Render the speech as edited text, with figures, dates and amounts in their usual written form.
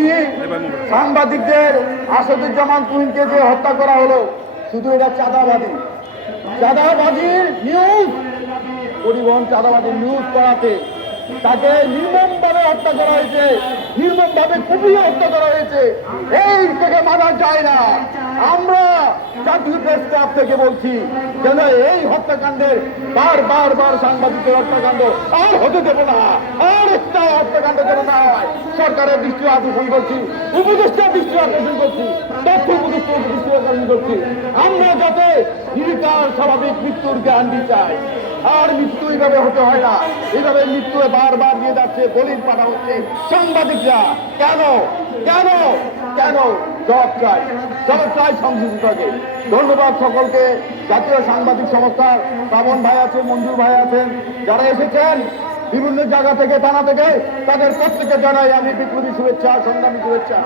বলছি সাংবাদিকদের আসাদুজ্জামান তুহিনকে যে হত্যা করা হলো, শুধু এটা চাঁদাবাজির নিউজ, পরিবহন চাঁদাবাজির নিউজ করাতে তাকে নির্মমভাবে হত্যা করা হয়েছে, নির্মমভাবে কুপিয়ে হত্যা করা হয়েছে। এই থেকে মানা যায় না। আমরা জাতীয় প্রেস ক্লাব থেকে বলছি যেন এই হত্যাকাণ্ডের বার সাংবাদিকদের হত্যাকাণ্ড আর হতে দেব না, আর একটা হত্যাকাণ্ড যেন না হয় সরকারের দৃষ্টি আকর্ষণ করছি, উপদেষ্টার দৃষ্টি আকর্ষণ করছি, তথ্য উপদেষ্টার দৃষ্টি আকর্ষণ করছি। আমরা যাতে নির্বিকার স্বাভাবিক মৃত্যুর গ্যারান্টি চাই। আর মৃত্যু এইভাবে হতে হয় না, এইভাবে মৃত্যু বারবার নিয়ে যাচ্ছে, বলির পাঠা হচ্ছে সাংবাদিকরা। কেন কেন কেন জবাব চাই সংযুক্তকে। ধন্যবাদ সকলকে। জাতীয় সাংবাদিক সংস্থার শ্রাবণ ভাই আছেন, মঞ্জুর ভাই আছেন, যারা এসেছেন বিভিন্ন জায়গা থেকে, থানা থেকে, তাদের প্রত্যেকে জানাই আমি বিপ্লবী শুভেচ্ছা, সংগ্রামী শুভেচ্ছা।